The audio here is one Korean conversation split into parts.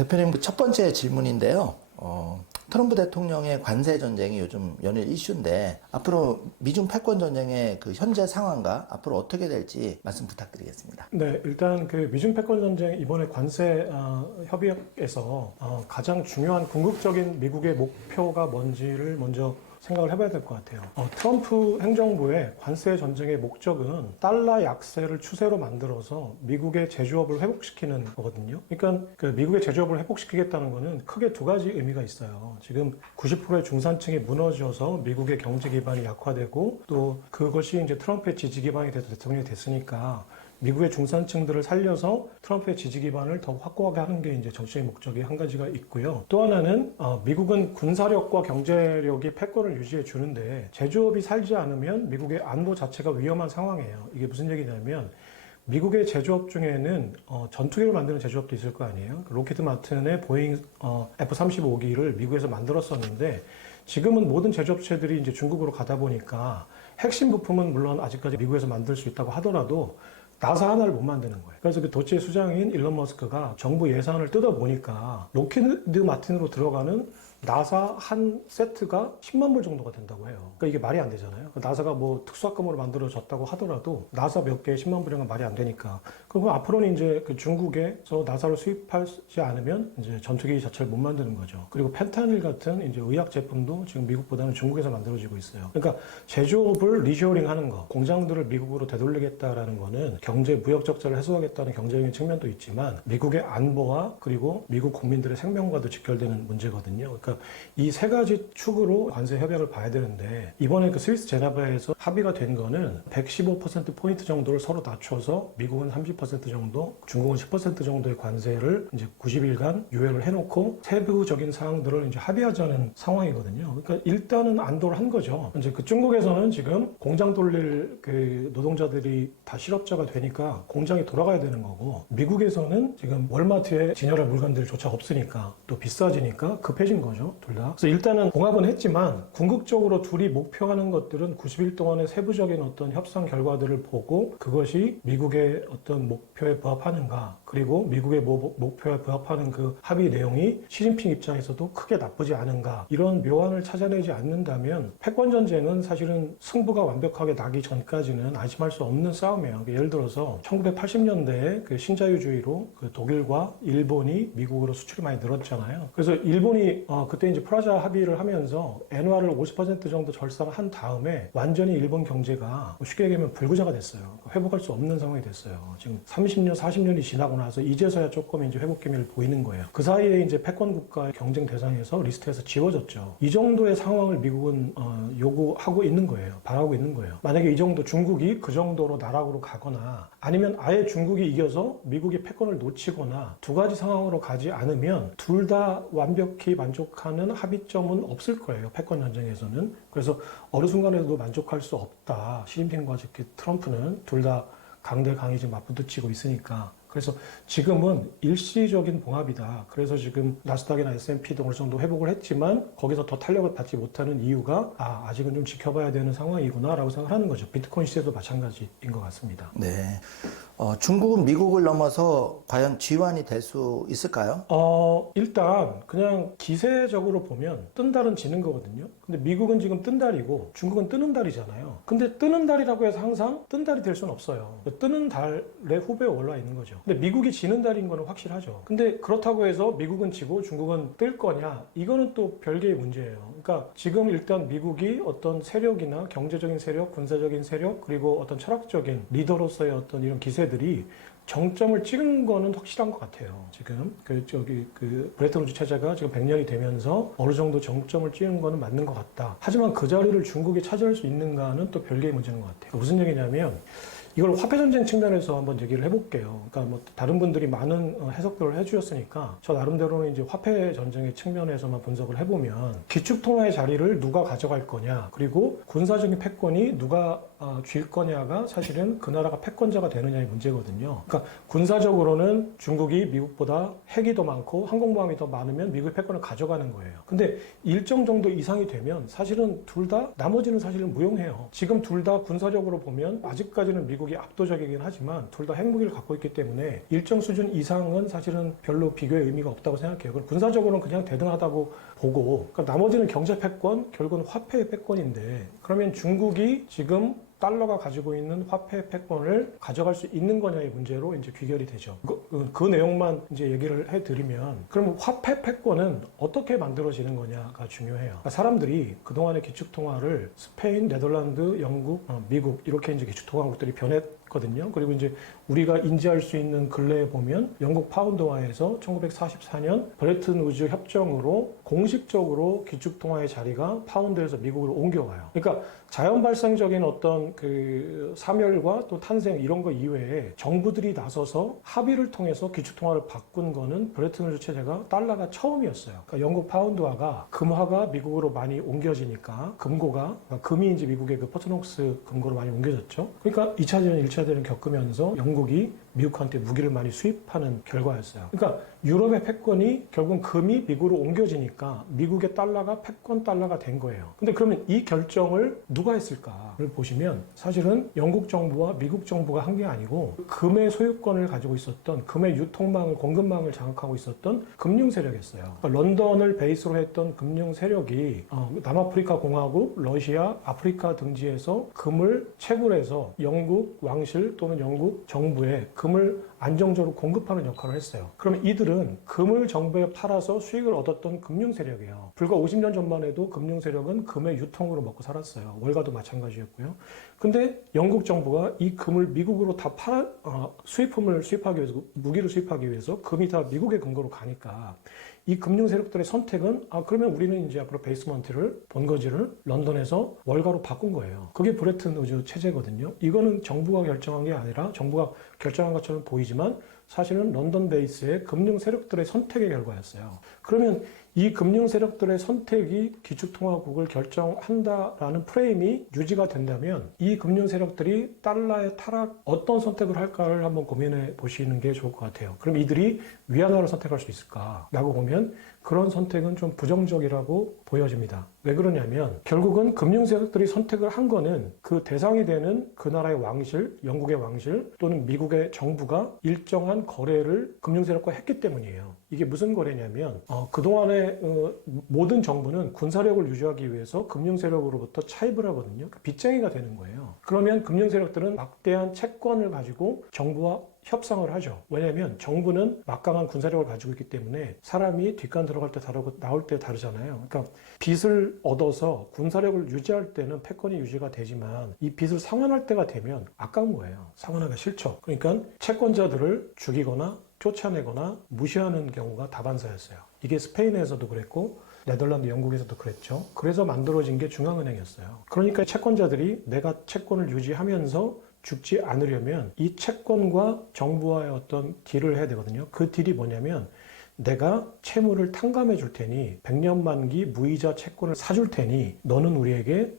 대표님 그 첫 번째 질문인데요. 트럼프 대통령의 관세 전쟁이 요즘 연일 이슈인데 앞으로 미중 패권 전쟁의 그 현재 상황과 앞으로 어떻게 될지 말씀 부탁드리겠습니다. 네, 일단 그 미중 패권 전쟁 이번에 관세 협약에서 가장 중요한 궁극적인 미국의 목표가 뭔지를 먼저 생각을 해봐야 될 것 같아요. 트럼프 행정부의 관세 전쟁의 목적은 달러 약세를 추세로 만들어서 미국의 제조업을 회복시키는 거거든요. 그러니까 그 미국의 제조업을 회복시키겠다는 것은 크게 두 가지 의미가 있어요. 지금 90%의 중산층이 무너져서 미국의 경제 기반이 약화되고 또 그것이 이제 트럼프의 지지 기반이 돼서 대통령이 됐으니까 미국의 중산층들을 살려서 트럼프의 지지 기반을 더 확고하게 하는 게 이제 정치적인 목적이 한 가지가 있고요. 또 하나는 미국은 군사력과 경제력이 패권을 유지해 주는데 제조업이 살지 않으면 미국의 안보 자체가 위험한 상황이에요. 이게 무슨 얘기냐면 미국의 제조업 중에는 전투기를 만드는 제조업도 있을 거 아니에요. 로키드 마틴의 보잉 F-35기를 미국에서 만들었었는데 지금은 모든 제조업체들이 이제 중국으로 가다 보니까 핵심 부품은 물론 아직까지 미국에서 만들 수 있다고 하더라도 나사 하나를 못 만드는 거예요. 그래서 그 도치의 수장인 일론 머스크가 정부 예산을 뜯어보니까 로키드 마틴으로 들어가는 나사 한 세트가 10만 불 정도가 된다고 해요. 그러니까 이게 말이 안 되잖아요. 나사가 뭐 특수학금으로 만들어졌다고 하더라도 나사 몇 개에 10만 불이면 말이 안 되니까. 그리고 앞으로는 이제 그 중국에서 나사를 수입하지 않으면 이제 전투기 자체를 못 만드는 거죠. 그리고 펜타닐 같은 이제 의약 제품도 지금 미국보다는 중국에서 만들어지고 있어요. 그러니까 제조업을 리쇼링 하는 거, 공장들을 미국으로 되돌리겠다라는 거는 경제 무역 적자를 해소하겠다는 경제적인 측면도 있지만 미국의 안보와 그리고 미국 국민들의 생명과도 직결되는 문제거든요. 그러니까 이 세 가지 축으로 관세 협약을 봐야 되는데 이번에 그 스위스 제네바에서 합의가 된 거는 115%포인트 정도를 서로 낮춰서 미국은 30% 정도, 중국은 10% 정도의 관세를 이제 90일간 유예를 해놓고 세부적인 사항들을 이제 합의하자는 상황이거든요. 그러니까 일단은 안도를 한 거죠. 이제 그 중국에서는 지금 공장 돌릴 그 노동자들이 다 실업자가 되니까 공장이 돌아가야 되는 거고 미국에서는 지금 월마트에 진열할 물건들조차 없으니까 또 비싸지니까 급해진 거죠. 둘 다. 그래서 일단은 봉합은 했지만 궁극적으로 둘이 목표하는 것들은 90일 동안의 세부적인 어떤 협상 결과들을 보고 그것이 미국의 어떤 목표에 부합하는가 그리고 미국의 목표에 부합하는 그 합의 내용이 시진핑 입장에서도 크게 나쁘지 않은가 이런 묘안을 찾아내지 않는다면 패권 전쟁은 사실은 승부가 완벽하게 나기 전까지는 안심할 수 없는 싸움이에요. 예를 들어서 1980년대에 그 신자유주의로 그 독일과 일본이 미국으로 수출이 많이 늘었잖아요. 그래서 일본이 그때 이제 프라자 합의를 하면서 엔화를 50% 정도 절상을 한 다음에 완전히 일본 경제가 쉽게 얘기하면 불구자가 됐어요. 회복할 수 없는 상황이 됐어요. 지금 30년, 40년이 지나고 나서 이제서야 조금 이제 회복 기미를 보이는 거예요. 그 사이에 이제 패권 국가의 경쟁 대상에서 리스트에서 지워졌죠. 이 정도의 상황을 미국은 요구하고 있는 거예요. 바라고 있는 거예요. 만약에 이 정도 중국이 그 정도로 나락으로 가거나 아니면 아예 중국이 이겨서 미국이 패권을 놓치거나 두 가지 상황으로 가지 않으면 둘 다 완벽히 만족하는 합의점은 없을 거예요. 패권 전쟁에서는. 그래서 어느 순간에도 만족할 수 없다. 시진핑과 트럼프는 둘 다 강대강이 지금 맞부딪히고 있으니까. 그래서 지금은 일시적인 봉합이다. 그래서 지금 나스닥이나 S&P도 어느 정도 회복을 했지만 거기서 더 탄력을 받지 못하는 이유가 아직은 좀 지켜봐야 되는 상황이구나 라고 생각하는 거죠. 비트코인 시세도 마찬가지인 것 같습니다. 네. 중국은 미국을 넘어서 과연 G1이 될 수 있을까요? 일단 그냥 기세적으로 보면 뜬 달은 지는 거거든요. 근데 미국은 지금 뜬 달이고 중국은 뜨는 달이잖아요. 근데 뜨는 달이라고 해서 항상 뜬 달이 될 수는 없어요. 뜨는 달의 후배에 올라 있는 거죠. 근데 미국이 지는 달인 거는 확실하죠. 근데 그렇다고 해서 미국은 지고 중국은 뜰 거냐? 이거는 또 별개의 문제예요. 그러니까 지금 일단 미국이 어떤 세력이나 경제적인 세력, 군사적인 세력, 그리고 어떤 철학적인 리더로서의 어떤 이런 기세들이 정점을 찍은 거는 확실한 것 같아요. 지금 브레튼 우드 체제가 지금 100년이 되면서 어느 정도 정점을 찍은 거는 맞는 것 같다. 하지만 그 자리를 중국이 차지할 수 있는가는 또 별개의 문제인 것 같아요. 무슨 얘기냐면 이걸 화폐전쟁 측면에서 한번 얘기를 해볼게요. 그러니까 뭐 다른 분들이 많은 해석들을 해주셨으니까 저 나름대로는 이제 화폐전쟁의 측면에서만 분석을 해보면 기축통화의 자리를 누가 가져갈 거냐 그리고 군사적인 패권이 누가 쥘 거냐가 사실은 그 나라가 패권자가 되느냐의 문제거든요. 그러니까 군사적으로는 중국이 미국보다 핵이 더 많고 항공모함이 더 많으면 미국의 패권을 가져가는 거예요. 근데 일정 정도 이상이 되면 사실은 둘 다 나머지는 사실은 무용해요. 지금 둘 다 군사적으로 보면 아직까지는 미국이 압도적이긴 하지만 둘 다 핵무기를 갖고 있기 때문에 일정 수준 이상은 사실은 별로 비교의 의미가 없다고 생각해요. 그럼 군사적으로는 그냥 대등하다고 보고, 그러니까 나머지는 경제 패권, 결국은 화폐의 패권인데, 그러면 중국이 지금 달러가 가지고 있는 화폐 패권을 가져갈 수 있는 거냐의 문제로 이제 귀결이 되죠. 그 내용만 이제 얘기를 해드리면, 그럼 화폐 패권은 어떻게 만들어지는 거냐가 중요해요. 그러니까 사람들이 그동안의 기축통화를 스페인, 네덜란드, 영국, 미국 이렇게 이제 기축통화국들이 변했거든요. 그리고 이제 우리가 인지할 수 있는 근래에 보면 영국 파운드화에서 1944년 브레튼 우즈 협정으로 공식적으로 기축통화의 자리가 파운드에서 미국으로 옮겨가요. 그러니까 자연 발생적인 어떤 그 사멸과 또 탄생 이런 거 이외에 정부들이 나서서 합의를 통해서 기축통화를 바꾼 거는 브레튼 우즈 체제가 달러가 처음이었어요. 그러니까 영국 파운드화가 금화가 미국으로 많이 옮겨지니까 금고가, 그러니까 금이 이제 미국의 그 퍼트녹스 금고로 많이 옮겨졌죠. 그러니까 2차 대전, 1차 대전 겪으면서 영국이 미국한테 무기를 많이 수입하는 결과였어요. 그러니까 유럽의 패권이 결국은 금이 미국으로 옮겨지니까 미국의 달러가 패권 달러가 된 거예요. 근데 그러면 이 결정을 누가 했을까를 보시면 사실은 영국 정부와 미국 정부가 한 게 아니고 금의 소유권을 가지고 있었던, 금의 유통망을, 공급망을 장악하고 있었던 금융 세력이었어요. 그러니까 런던을 베이스로 했던 금융 세력이 남아프리카 공화국, 러시아, 아프리카 등지에서 금을 채굴해서 영국 왕실 또는 영국 정부에 금을 안정적으로 공급하는 역할을 했어요. 그러면 이들은 금을 정부에 팔아서 수익을 얻었던 금융 세력이에요. 불과 50년 전만 해도 금융 세력은 금의 유통으로 먹고 살았어요. 월가도 마찬가지였고요. 근데 영국 정부가 이 금을 미국으로 다 수입품을 수입하기 위해서, 무기를 수입하기 위해서 금이 다 미국의 근거로 가니까 이 금융 세력들의 선택은 그러면 우리는 이제 앞으로 베이스먼트를, 본거지를 런던에서 월가로 바꾼 거예요. 그게 브레튼 우즈 체제거든요. 이거는 정부가 결정한 게 아니라, 정부가 결정한 것처럼 보이지만 사실은 런던 베이스의 금융 세력들의 선택의 결과였어요. 그러면 이 금융 세력들의 선택이 기축통화국을 결정한다라는 프레임이 유지가 된다면 이 금융 세력들이 달러의 타락, 어떤 선택을 할까를 한번 고민해 보시는 게 좋을 것 같아요. 그럼 이들이 위안화를 선택할 수 있을까라고 보면 그런 선택은 좀 부정적이라고 보여집니다. 왜 그러냐면 결국은 금융 세력들이 선택을 한 거는 그 대상이 되는 그 나라의 왕실, 영국의 왕실 또는 미국의 정부가 일정한 거래를 금융 세력과 했기 때문이에요. 이게 무슨 거래냐면 그동안의 모든 정부는 군사력을 유지하기 위해서 금융 세력으로부터 차입을 하거든요. 빚쟁이가 되는 거예요. 그러면 금융 세력들은 막대한 채권을 가지고 정부와 협상을 하죠. 왜냐하면 정부는 막강한 군사력을 가지고 있기 때문에 사람이 뒷간 들어갈 때 다르고 나올 때 다르잖아요. 그러니까 빚을 얻어서 군사력을 유지할 때는 패권이 유지가 되지만 이 빚을 상환할 때가 되면 아까운 거예요. 상환하기가 싫죠. 그러니까 채권자들을 죽이거나 쫓아내거나 무시하는 경우가 다반사였어요. 이게 스페인에서도 그랬고 네덜란드, 영국에서도 그랬죠. 그래서 만들어진 게 중앙은행이었어요. 그러니까 채권자들이 내가 채권을 유지하면서 죽지 않으려면 이 채권과 정부와의 어떤 딜을 해야 되거든요. 그 딜이 뭐냐면 내가 채무를 탕감해 줄 테니 100년 만기 무이자 채권을 사줄 테니 너는 우리에게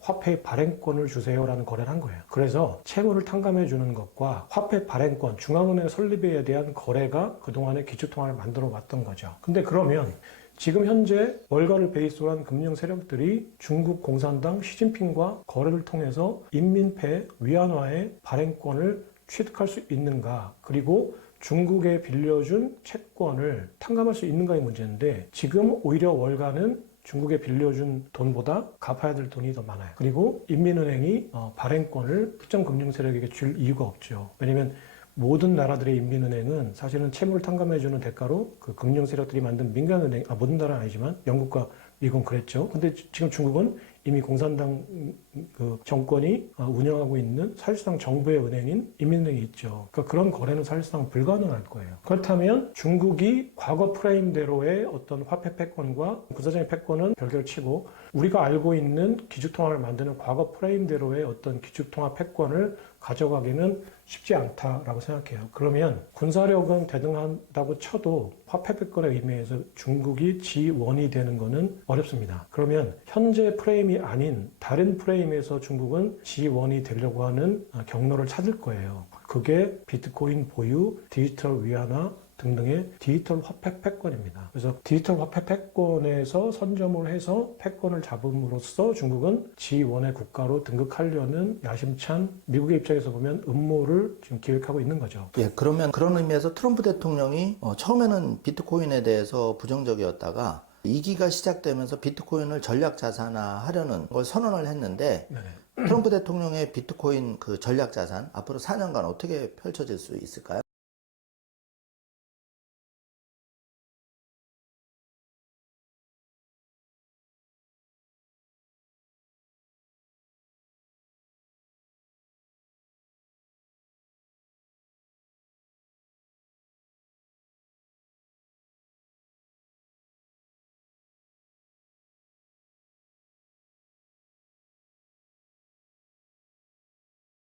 화폐 발행권을 주세요라는 거래를 한 거예요. 그래서 채무를 탕감해 주는 것과 화폐 발행권, 중앙은행 설립에 대한 거래가 그동안의 기축통화를 만들어 왔던 거죠. 근데 그러면 지금 현재 월가를 베이스로 한 금융 세력들이 중국 공산당 시진핑과 거래를 통해서 인민폐, 위안화의 발행권을 취득할 수 있는가, 그리고 중국에 빌려준 채권을 탕감할 수 있는가의 문제인데 지금 오히려 월가는 중국에 빌려준 돈보다 갚아야 될 돈이 더 많아요. 그리고 인민은행이 발행권을 특정 금융 세력에게 줄 이유가 없죠. 왜냐하면 모든 나라들의 인민은행은 사실은 채무를 탕감해주는 대가로 그 금융 세력들이 만든 민간은행, 모든 나라는 아니지만 영국과 미국은 그랬죠. 근데 지금 중국은 이미 공산당 그 정권이 운영하고 있는 사실상 정부의 은행인 인민은행이 있죠. 그러니까 그런 거래는 사실상 불가능할 거예요. 그렇다면 중국이 과거 프레임대로의 어떤 화폐 패권과 군사적인 패권은 별개를 치고 우리가 알고 있는 기축통화를 만드는 과거 프레임대로의 어떤 기축통화 패권을 가져가기는 쉽지 않다라고 생각해요. 그러면 군사력은 대등한다고 쳐도 화폐 패권의 의미에서 중국이 지원이 되는 것은 어렵습니다. 그러면 현재 프레임이 아닌 다른 프레임 의미에서 중국은 G1이 되려고 하는 경로를 찾을 거예요. 그게 비트코인 보유, 디지털 위안화 등등의 디지털 화폐 패권입니다. 그래서 디지털 화폐 패권에서 선점을 해서 패권을 잡음으로써 중국은 G1의 국가로 등극하려는 야심찬 미국의 입장에서 보면 음모를 지금 기획하고 있는 거죠. 예, 그러면 그런 의미에서 트럼프 대통령이 처음에는 비트코인에 대해서 부정적이었다가 2기가 시작되면서 비트코인을 전략 자산화하려는 걸 선언을 했는데 트럼프 대통령의 비트코인 그 전략 자산 앞으로 4년간 어떻게 펼쳐질 수 있을까요?